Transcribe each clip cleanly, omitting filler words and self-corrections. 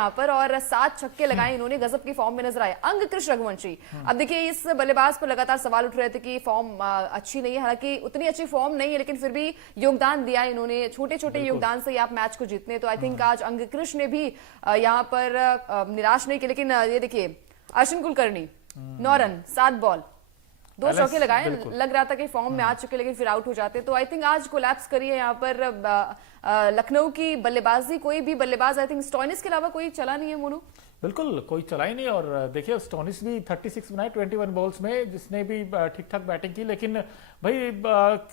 यहाँ पर और 7 छक्के लगाए इन्होंने, गजब की फॉर्म में नजर आए अंगकृष रघुवंशी। अब देखिए इस बल्लेबाज पर लगातार सवाल उठ रहे थे कि फॉर्म अच्छी नहीं है, हालांकि उतनी अच्छी फॉर्म नहीं है लेकिन फिर भी योगदान दिया इन्होंने, छोटे छोटे योगदान से आप मैच को जीतने। तो आई थिंक आज अंगकृष ने भी यहाँ पर निराश नहीं किया। लेकिन ये देखिए अश्विन कुलकर्णी 9 रन 7 बॉल 2 चौके लगाए, लग रहा था कि फॉर्म में आ चुके लेकिन फिर आउट हो जाते। तो आई थिंक आज कोलैप्स करी है यहाँ पर लखनऊ की बल्लेबाजी। कोई भी बल्लेबाज आई थिंक स्टोइनिस के अलावा कोई चला नहीं है मोनू, बिल्कुल कोई चला ही नहीं। और देखिए स्टोइनिस भी 36 बनाए 21 बॉल्स में, जिसने भी ठीक ठाक बैटिंग की। लेकिन भाई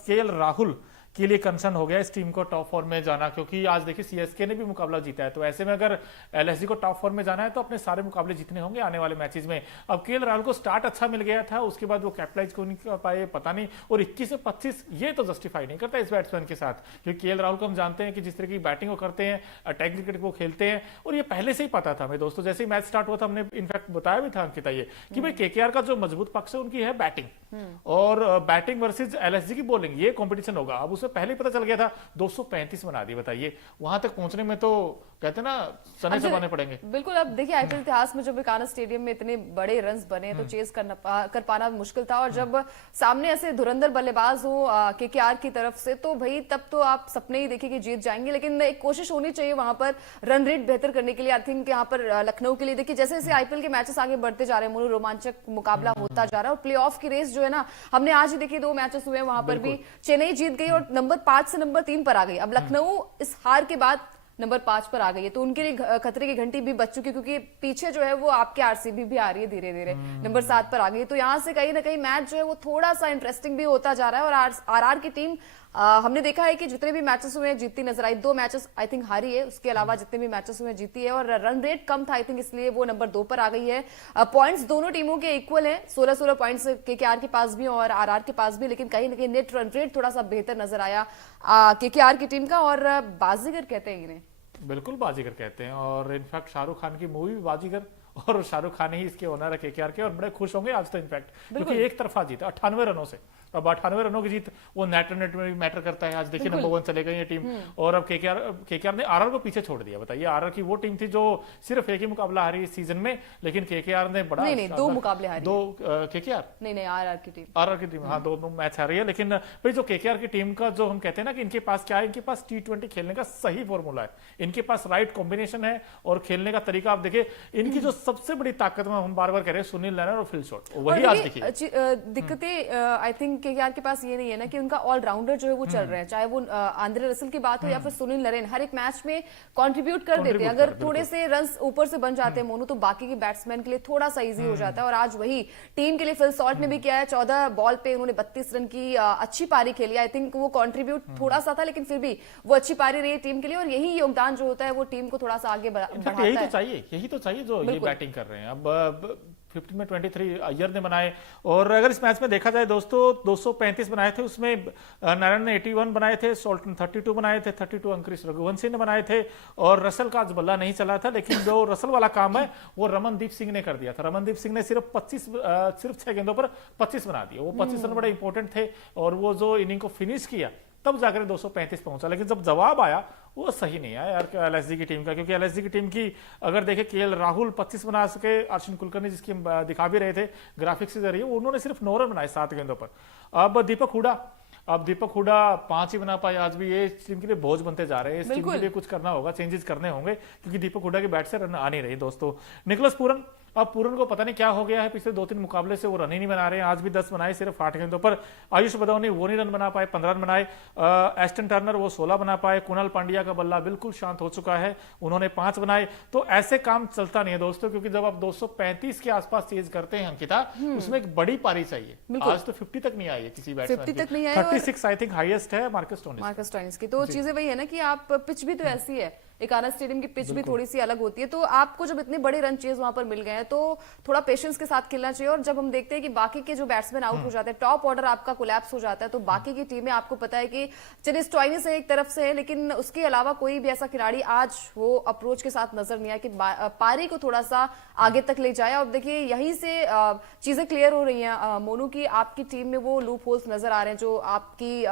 केएल राहुल के लिए कंसर्न हो गया इस टीम को टॉप 4 में जाना, क्योंकि आज देखिए सीएसके ने भी मुकाबला जीता है। तो ऐसे में अगर एलएसजी को टॉप 4 में जाना है तो अपने सारे मुकाबले जीतने होंगे आने वाले मैचेस में। अब केएल राहुल को स्टार्ट अच्छा मिल गया था, उसके बाद वो कैपिटलाइज क्यों नहीं कर पाए पता नहीं। और 21 से 25 ये तो जस्टिफाई नहीं करता इस बैट्समैन के साथ, क्योंकि केएल राहुल को हम जानते हैं कि जिस तरह की बैटिंग वो करते हैं, अटैक क्रिकेट वो खेलते हैं। और ये पहले से ही पता था मेरे दोस्तों, जैसे ही मैच स्टार्ट हुआ था हमने इनफैक्ट बताया भी था अंकिता ये कि भाई केकेआर का जो मजबूत पक्ष है उनकी है बैटिंग, और बैटिंग वर्सेज एलएसजी की बॉलिंग, ये कॉम्पिटिशन होगा। अब उससे पहले ही पता चल गया था 235 बना दिए, बताइए वहां तक पहुंचने में तो कहते ना सने चबाने पड़ेंगे। बिल्कुल। अब देखिए आईपीएल इतिहास में जब एकाना स्टेडियम में इतने बड़े रन्स बने तो चेस कर पाना मुश्किल था, और जब सामने ऐसे धुरंधर बल्लेबाज हो केकेआर की तरफ से तो भाई तब तो आप सपने ही देखें कि जीत जाएंगे। लेकिन एक कोशिश होनी चाहिए वहां पर रन रेट बेहतर करने के लिए। आई थिंक यहाँ पर लखनऊ के लिए देखिए जैसे जैसे आईपीएल के मैचेस आगे बढ़ते जा रहे हैं, रोमांचक मुकाबला होता जा रहा है। और प्ले ऑफ की रेस जो है ना, हमने आज ही देखिए 2 मैचेस हुए, वहां पर भी चेन्नई जीत गई और नंबर 5 से नंबर 3 पर आ गई। अब लखनऊ इस हार के बाद नंबर 5 पर आ गई है, तो उनके लिए खतरे की घंटी भी बज चुकी, क्योंकि पीछे जो है वो आपके आरसीबी भी आ रही है धीरे धीरे, नंबर 7 पर आ गई है। तो यहाँ से कहीं ना कहीं मैच जो है वो थोड़ा सा इंटरेस्टिंग भी होता जा रहा है। और आरआर की टीम हमने देखा है कि जितने भी मैचेस हुए हैं जीतती नजर आई। 2 मैचेस आई थिंक हारी है, उसके अलावा जितने भी मैचेस हुए हैं जीती है। और रन रेट कम था आई थिंक, इसलिए वो नंबर 2 पर आ गई है। पॉइंट्स दोनों टीमों के इक्वल हैं, 16-16 पॉइंट्स केकेआर के पास भी और आरआर के पास भी। लेकिन कहीं ना कहीं नेट रन रेट थोड़ा सा बेहतर नजर आया केकेआर की टीम का, और बाजीगर कहते हैं इन्हें। बिल्कुल बाजीगर कहते हैं, और इनफैक्ट शाहरुख खान की मूवी भी बाजीगर, और शाहरुख खान ही इसके ओनर है केकेआर के, और बड़े खुश होंगे आज तो इनफैक्ट, क्योंकि एक तरफा जीत 98 रनों से। अब 98 रनों की जीत वो नेट में भी मैटर करता है। आज देखिए नंबर 1 चले गई ये टीम, और अब केकेआर ने आरआर को पीछे छोड़ दिया। बताइए आरआर की वो टीम थी जो सिर्फ एक ही मुकाबला हारी इस सीजन में, लेकिन केकेआर ने बड़ा नहीं 2 मुकाबले हारी, 2 केकेआर नहीं आरआर की टीम हाँ 2 मैच हारी है। लेकिन भाई जो केकेआर की टीम का जो हम कहते हैं ना कि इनके पास क्या है, इनके पास T20 खेलने का सही फॉर्मूला है, इनके पास राइट कॉम्बिनेशन है और खेलने का तरीका। आप देखिए इनकी जो सबसे बड़ी ताकत में हम बार बार कह रहे हैं सुनील नारायण और फिल शॉट, वही आज देखिए दिक्कतें आई थिंक केकेआर के पास ये नहीं है ना कि उनका ऑलराउंडर जो है वो चल रहे हैं, चाहे वो आंद्रे रसल की बात हो या फिर सुनील नारायण, हर एक मैच में कंट्रीब्यूट कर देते हैं। अगर थोड़े से रन्स ऊपर से बन जाते हैं मोनू, तो बाकी के बैट्समैन के लिए थोड़ा सा इजी हो जाता है। और आज वही टीम के लिए फिल शॉट ने भी किया है, 14 बॉल पे उन्होंने 32 रन की अच्छी पारी खेली। आई थिंक वो कंट्रीब्यूट थोड़ा सा था, लेकिन फिर भी वो अच्छी पारी रही टीम के लिए, और यही योगदान जो होता है वो टीम को थोड़ा सा आगे बढ़ाता है। यही तो चाहिए जो ये बैटिंग कर रहे हैं। अब 50 में 23 अय्यर ने बनाए, और अगर इस मैच में देखा जाए दोस्तों 235 बनाए थे, उसमें नारायण ने 81 बनाए थे, सोल्टन 32 बनाए थे, 32 अंकुरिश रघुवंशी ने बनाए थे, और रसल का आज बल्ला नहीं चला था। लेकिन जो रसल वाला काम है वो रमनदीप सिंह ने कर दिया था। रमनदीप सिंह ने सिर्फ 6 गेंदों पर 25 बना दिए। वो 25 रन बड़े इंपॉर्टेंट थे, और वो जो इनिंग को फिनिश किया तब जाकर 235 पहुंचा। लेकिन जब जवाब आया वो सही नहीं आया यार एलएसजी की टीम का, क्योंकि एलएसजी की टीम की अगर देखें केएल राहुल 25 बना सके, अश्विन कुलकर्णी जिसकी दिखा भी रहे थे ग्राफिक्स के जरिए, उन्होंने सिर्फ 9 रन बनाए 7 गेंदों पर। अब दीपक हुडा 5 ही बना पाए। आज भी ये टीम के लिए बोझ बनते जा रहे हैं, इस टीम के लिए कुछ करना होगा, चेंजेस करने होंगे, क्योंकि दीपक हुडा के बैट से रन आ नहीं रही दोस्तों। निकोलस पूरन, अब पूरन को पता नहीं क्या हो गया है, पिछले 2-3 मुकाबले से वो रन ही नहीं बना रहे हैं। आज भी 10 बनाए सिर्फ 8 गेंदों पर। आयुष बदौनी वो नहीं रन बना पाए, 15 रन बनाए। एस्टन टर्नर वो 16 बना पाए। कुणाल पांड्या का बल्ला बिल्कुल शांत हो चुका है, उन्होंने 5 बनाए। तो ऐसे काम चलता नहीं है दोस्तों, क्योंकि जब आप 235 के आसपास चेज करते हैं अंकिता, उसमें एक बड़ी पारी चाहिए। आज तो 50 तक नहीं आई है किसी बैट्समैन की, 36 आई थिंक हाईएस्ट है मार्कस स्टोइनिस की। तो चीजें वही है ना कि आप पिच भी तो ऐसी है, एकाना स्टेडियम की पिच भी थोड़ी सी अलग होती है, तो आपको जब इतने बड़े रन चेज वहां पर मिल गए हैं तो थोड़ा पेशेंस के साथ खेलना चाहिए। और जब हम देखते हैं कि बाकी के जो बैट्समैन आउट हो जाते हैं, टॉप ऑर्डर आपका कोलैप्स हो जाता है, तो बाकी की टीमें आपको पता है कि चलिए स्टोइनिस एक तरफ से है, लेकिन उसके अलावा कोई भी ऐसा खिलाड़ी आज वो अप्रोच के साथ नजर नहीं आया कि पारी को थोड़ा सा आगे तक ले जाए। और देखिए यहीं से चीजें क्लियर हो रही हैं मोनू की, आपकी टीम में वो लूप होल्स नजर आ रहे हैं जो आपकी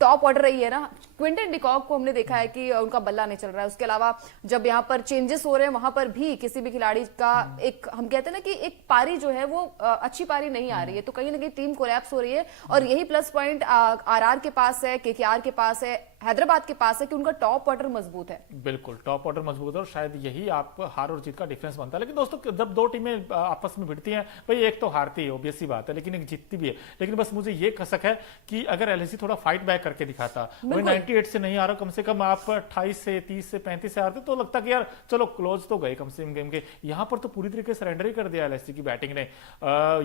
टॉप ऑर्डर रही है ना, क्विंटन डिकॉक को हमने देखा है कि उनका बल्ला नहीं चल रहा है। उसके अलावा जब यहाँ पर चेंजेस हो रहे हैं वहां पर भी किसी भी खिलाड़ी का एक, हम कहते हैं ना कि एक पारी जो है वो अच्छी पारी नहीं आ रही है, तो कहीं ना कहीं टीम कोलैप्स हो रही है। और यही प्लस पॉइंट आरआर के पास है, केकेआर के पास है, हैदराबाद के पास है कि उनका टॉप ऑर्डर मजबूत है। बिल्कुल टॉप ऑर्डर मजबूत है और शायद यही आप हार और जीत का डिफरेंस बनता है। लेकिन दोस्तों जब दो टीमें आपस में भिड़ती हैं, भाई एक तो हारती है ऑब्वियस सी बात है, लेकिन एक जीतती भी है। लेकिन बस मुझे ये कसक है कि अगर एलएसजी थोड़ा फाइट बैक करके दिखाता, वही 98 से नहीं आ रहा, कम से कम आप 28 से 30 से 35 से हारते तो लगता कि यार चलो क्लोज तो गए कम से कम गेम के। यहाँ पर तो पूरी तरीके से सरेंडर ही कर दिया एलएसजी की बैटिंग ने।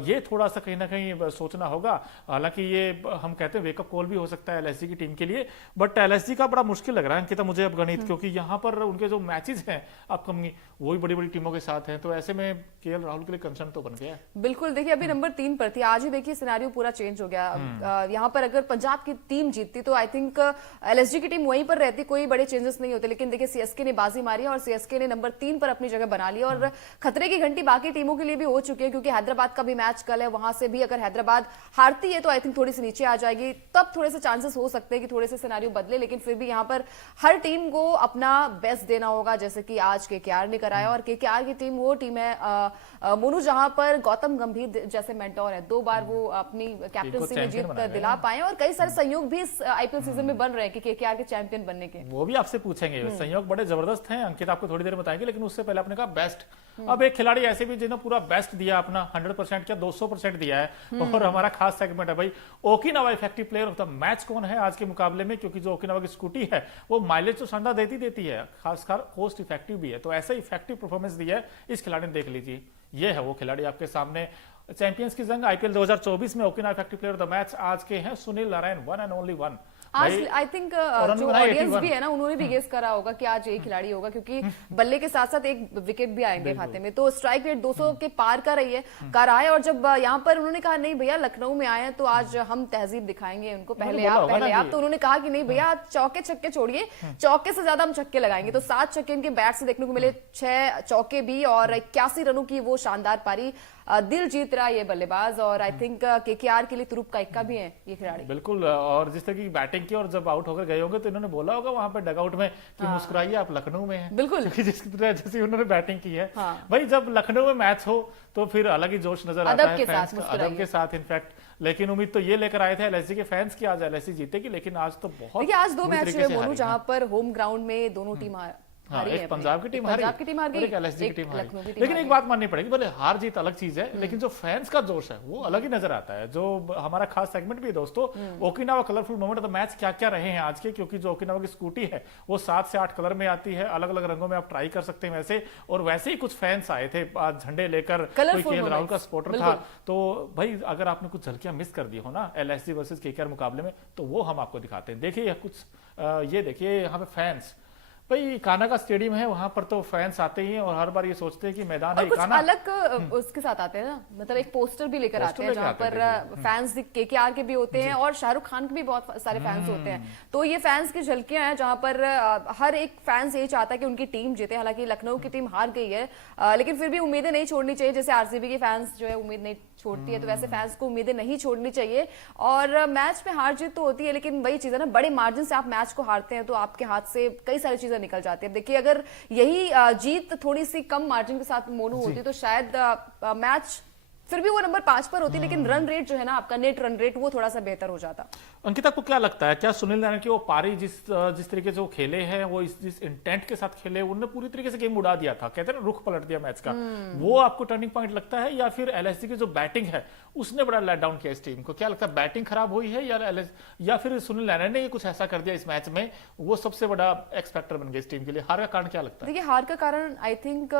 ये थोड़ा सा कहीं ना कहीं सोचना होगा। हालांकि ये हम कहते हैं वेकअप कॉल भी हो सकता है एलएसजी की टीम के लिए, बट एलएसजी का बड़ा मुश्किल लग रहा है अंकिता मुझे अब गणित, क्योंकि यहाँ पर उनके जो मैचेस हैं अपकमिंग वो भी बड़ी बड़ी टीमों के साथ हैं, तो ऐसे में केएल राहुल के लिए कंसर्न तो बन गया है। बिल्कुल, देखिए अभी नंबर 3 पर थी, आज ही देखिए सिनेरियो पूरा चेंज हो गया। यहाँ पर अगर पंजाब की टीम जीतती तो आई थिंक एलएसजी की टीम वहीं पर रहती, कोई बड़े चेंजेस नहीं होते। लेकिन देखिए सीएसके ने बाजी मारी और सीएसके ने नंबर 3 पर अपनी जगह बना ली और खतरे की घंटी बाकी टीमों के लिए भी हो चुकी है, क्योंकि हैदराबाद का भी मैच कल है, वहां से भी अगर हैदराबाद हारती है तो आई थिंक थोड़ी सी नीचे आ जाएगी, तब थोड़े से चांसेस हो सकते हैं कि थोड़े से सिनेरियो बदले। लेकिन फिर भी यहाँ पर हर टीम को अपना बेस्ट देना होगा, जैसे कि आज केकेआर ने कराया। और केकेआर की टीम वो टीम है मोनू, जहां पर गौतम गंभीर जैसे मेंटोर है, 2 बार वो अपनी कैप्टनसी में जीत दिला पाए और कई सारे संयोग भी इस आईपीएल सीजन में बन रहे हैं कि केकेआर के चैंपियन बनने के। वो भी आपसे पूछेंगे, संयोग बड़े जबरदस्त हैं अंकित, आपको थोड़ी देर बताएंगे। लेकिन उससे पहले आपने कहा बेस्ट, अब एक खिलाड़ी ऐसे भी जिन्होंने पूरा बेस्ट दिया, अपना 100% क्या 200% दिया है। और हमारा खास सेगमेंट है भाई Okinawa effective player of the match कौन है आज के मुकाबले में, क्योंकि जो ओकिनावा की स्कूटी है वो माइलेज तो शानदार देती है, खासकर कोस्ट इफेक्टिव भी है। तो ऐसा इफेक्टिव परफॉर्मेंस दिया है इस खिलाड़ी ने, देख लीजिए ये है वो खिलाड़ी आपके सामने। चैंपियंस की जंग आईपीएल 2024 में Okinawa effective player of the match आज के हैं Sunil Narayan, one and only one. आज आई थिंक जो ऑडियंस भी है ना उन्होंने भी गेस करा होगा कि आज एक खिलाड़ी होगा, क्योंकि बल्ले के साथ साथ एक विकेट भी आएंगे खाते में, तो स्ट्राइक रेट 200 के पार का रही है कर आए। और जब यहाँ पर उन्होंने कहा नहीं भैया लखनऊ में आए हैं तो आज हम तहजीब दिखाएंगे उनको, पहले आप, तो उन्होंने कहा कि नहीं भैया चौके छक्के छोड़िए, चौके से ज्यादा हम छक्के लगाएंगे। तो 7 छक्के इनके बैट से देखने को मिले, 6 चौके भी और 81 रनों की वो शानदार पारी। दिल जीत रहा ये बल्लेबाज और आई थिंक केकेआर के लिए तुरुप का इक्का भी है ये खिलाड़ी। बिल्कुल, और जिस तरह की बैटिंग की और जब आउट होकर गए होंगे तो इन्होंने बोला होगा वहां पे डगआउट में कि मुस्कुराइए आप लखनऊ में हैं। बिल्कुल, क्योंकि जिस तरह जैसे उन्होंने बैटिंग की है भाई, जब लखनऊ में मैच हो तो फिर अलग ही जोश नजर आता है फैंस का, अदब के साथ इनफैक्ट। लेकिन उम्मीद तो ये लेकर आए थे एलएसजी के फैंस की आज एलएसजी जीतेगी, लेकिन आज तो बहुत देखिए आज 2 मैच हुए मोनू, जहां पर होम ग्राउंड में दोनों टीम एक पंजाब की टीम हारी और एक एलएसजी की टीम हारी। लेकिन एक बात माननी पड़ेगी, भले हार जीत अलग चीज है, लेकिन जो फैंस का जोश है वो अलग ही नजर आता है। जो हमारा खास सेगमेंट भी है दोस्तों, Okinawa colourful moment of the match क्या क्या रहे हैं आज के, क्योंकि जो ओकिनावा की स्कूटी है वो 7 से 8 कलर में आती है, अलग अलग रंगों में आप ट्राई कर सकते हैं वैसे। और वैसे ही कुछ फैंस आए थे आज झंडे लेकर, कोई केएल राहुल का सपोर्टर था। तो भाई अगर आपने कुछ झलकियां मिस कर दी हो ना एलएसजी वर्सेस केकेआर मुकाबले में, तो वो हम आपको दिखाते हैं। देखिए कुछ ये देखिए यहाँ पे फैंस, भाई काना का स्टेडियम है, वहां पर तो फैंस आते ही हैं और हर बार ये सोचते हैं कि मैदान है काना। अलग उसके साथ आते हैं ना, मतलब एक पोस्टर भी लेकर आते हैं जहां पर फैंस केकेआर के भी होते हैं और शाहरुख खान के भी बहुत सारे फैंस होते हैं। तो ये फैंस की झलकियां हैं जहां पर हर एक फैंस ये चाहता है कि उनकी टीम जीते। हालांकि लखनऊ की टीम हार गई है, लेकिन फिर भी उम्मीदें नहीं छोड़नी चाहिए। जैसे आरसीबी के फैंस जो है उम्मीद नहीं छोड़ती है, तो वैसे फैंस को उम्मीदें नहीं छोड़नी चाहिए। और मैच में हार जीत तो होती है, लेकिन वही चीज है ना, बड़े मार्जिन से आप मैच को हारते हैं तो आपके हाथ से कई सारी चीजें निकल जाती है। देखिए अगर यही जीत थोड़ी सी कम मार्जिन के साथ मोनू होती तो शायद मैच फिर भी वो नंबर 5 पर होती, लेकिन रन रेट जो है ना आपका नेट रन रेट वो थोड़ा सा बेहतर हो जाता। अंकिता आपको क्या लगता है, क्या सुनील नारायण की वो पारी जिस तरीके से वो खेले हैं, वो जिस इंटेंट के साथ खेले, उन्होंने पूरी तरीके से गेम उड़ा दिया था, कहते हैं ना रुख पलट दिया मैच का, वो आपको टर्निंग पॉइंट लगता है, या फिर एलएसजी की जो बैटिंग है उसने बड़ा लेट डाउन किया इस टीम को? क्या लगता है बैटिंग खराब हुई है या फिर सुनील नारायण ने कुछ ऐसा कर दिया इस मैच में, वो सबसे बड़ा एक्सपेक्टर बन गया इस टीम के लिए? हार का कारण क्या लगता है? देखिए हार का कारण आई थिंक